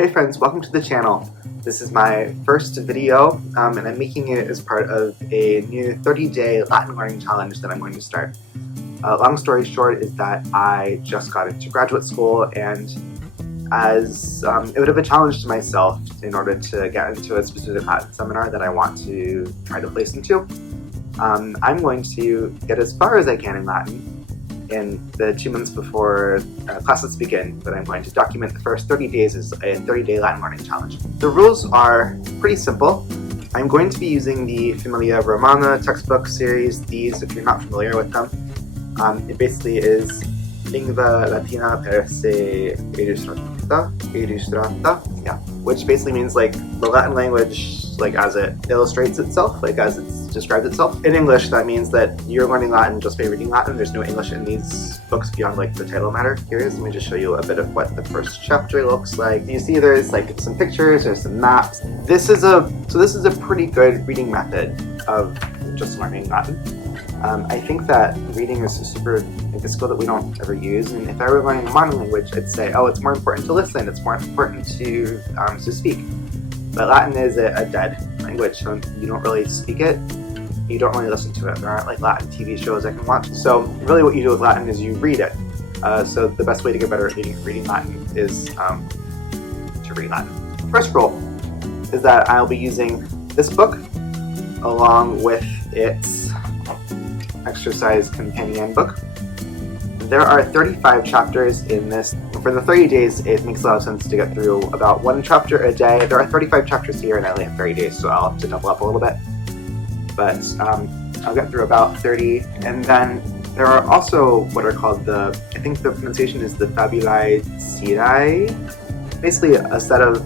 Hey friends, welcome to the channel. This is my first video and I'm making it as part of a new 30-day Latin learning challenge that I'm going to start. Long story short is that I just got into graduate school, and as it would have a challenge to myself in order to get into a specific Latin seminar that I want to try to place into, I'm going to get as far as I can in Latin in the 2 months before classes begin, but I'm going to document the first 30 days as a 30-day Latin learning challenge. The rules are pretty simple. I'm going to be using the Familia Romana textbook series. These, if you're not familiar with them, it basically is Lingua Latina per se illustrata, which basically means like the Latin language like as it illustrates itself, like as it describes itself. In English, that means that you're learning Latin just by reading Latin. There's no English in these books beyond like the title matter. Let me just show you a bit of what the first chapter looks like. You see there's like some pictures, there's some maps. This is a pretty good reading method of just learning Latin. I think that reading is a skill that we don't ever use, and if I were learning a modern language, I'd say, oh, it's more important to listen, it's more important to speak. But Latin is a dead language, so you don't really speak it, you don't really listen to it. There aren't like Latin TV shows I can watch. So really what you do with Latin is you read it. So the best way to get better at reading Latin is to read Latin. First rule is that I'll be using this book along with its exercise companion book. There are 35 chapters in this. For the 30 days, it makes a lot of sense to get through about 1 chapter a day. There are 35 chapters here and I only have 30 days, so I'll have to double up a little bit. But I'll get through about 30. And then there are also what are called I think the pronunciation is the Fabulae Syrae. Basically a set of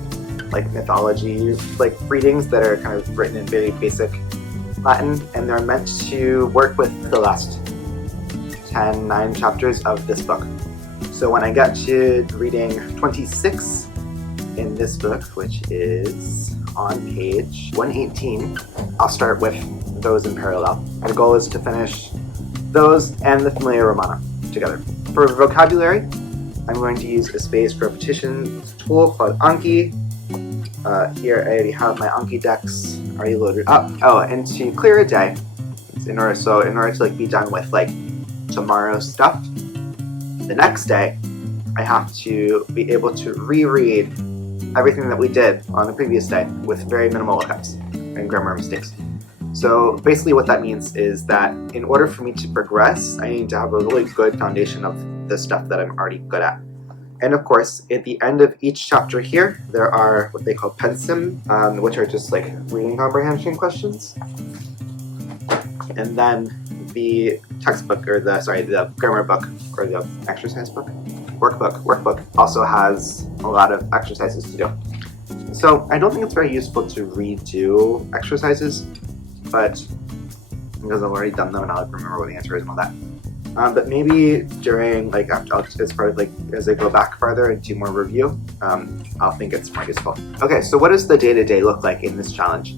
like mythology, like readings that are kind of written in very basic Latin, and they're meant to work with the last 9 chapters of this book. So when I get to reading 26 in this book, which is on page 118, I'll start with those in parallel. The goal is to finish those and the Familia Romana together. For vocabulary, I'm going to use a spaced repetition tool called Anki. Here I already have my Anki decks already loaded up. Oh, and to clear a day, in order to like be done with like tomorrow's stuff, the next day I have to be able to reread everything that we did on the previous day with very minimal lookups and grammar mistakes. So basically what that means is that in order for me to progress, I need to have a really good foundation of the stuff that I'm already good at. And of course, at the end of each chapter here, there are what they call pensim, which are just like reading comprehension questions. And then the textbook, or the grammar book, or the exercise book, workbook also has a lot of exercises to do. So I don't think it's very useful to redo exercises, but because I've already done them and I'll remember what the answer is and all that. But maybe during, like, as part of, like, as I go back farther and do more review, I'll think it's more useful. Okay, so what does the day-to-day look like in this challenge?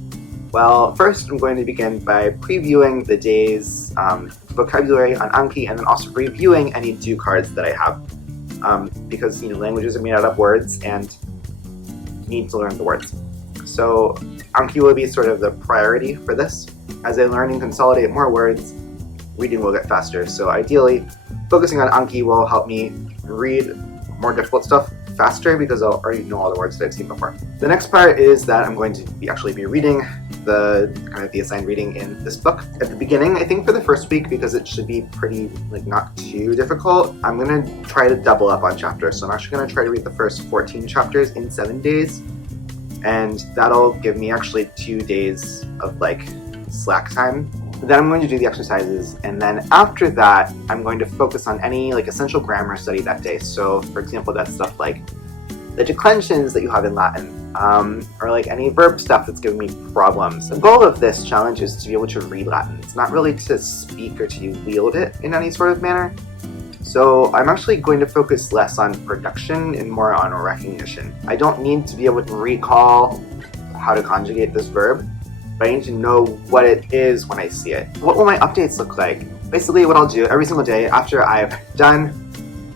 Well, first I'm going to begin by previewing the day's vocabulary on Anki, and then also reviewing any do cards that I have. Because, languages are made out of words, and you need to learn the words. So Anki will be sort of the priority for this. As I learn and consolidate more words, reading will get faster. So ideally, focusing on Anki will help me read more difficult stuff faster because I'll already know all the words that I've seen before. The next part is that I'm going to actually be reading the assigned reading in this book. At the beginning, I think for the first week, because it should be pretty, like, not too difficult, I'm going to try to double up on chapters. So I'm actually going to try to read the first 14 chapters in 7 days, and that'll give me actually 2 days of like slack time. Then I'm going to do the exercises, and then after that, I'm going to focus on any like essential grammar study that day. So, for example, that's stuff like the declensions that you have in Latin, or like any verb stuff that's giving me problems. The goal of this challenge is to be able to read Latin. It's not really to speak or to wield it in any sort of manner. So I'm actually going to focus less on production and more on recognition. I don't need to be able to recall how to conjugate this verb, but I need to know what it is when I see it. What will my updates look like? Basically what I'll do every single day after I've done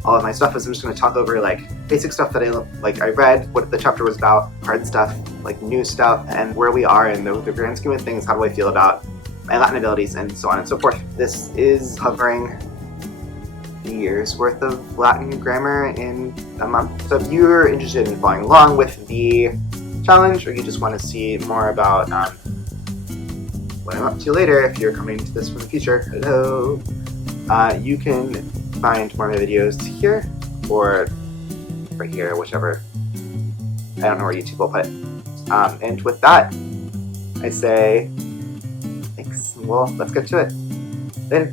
all of my stuff is I'm just going to talk over like basic stuff that I read, what the chapter was about, hard stuff, like new stuff, and where we are in the grand scheme of things. How do I feel about my Latin abilities, and so on and so forth. This is covering a year's worth of Latin grammar in a month. So if you're interested in following along with the challenge, or you just want to see more about what I'm up to later, if you're coming to this from the future, hello, you can find more of my videos here, or right here, whichever. I don't know where YouTube will put it. And with that, I say thanks. Well, let's get to it. Later.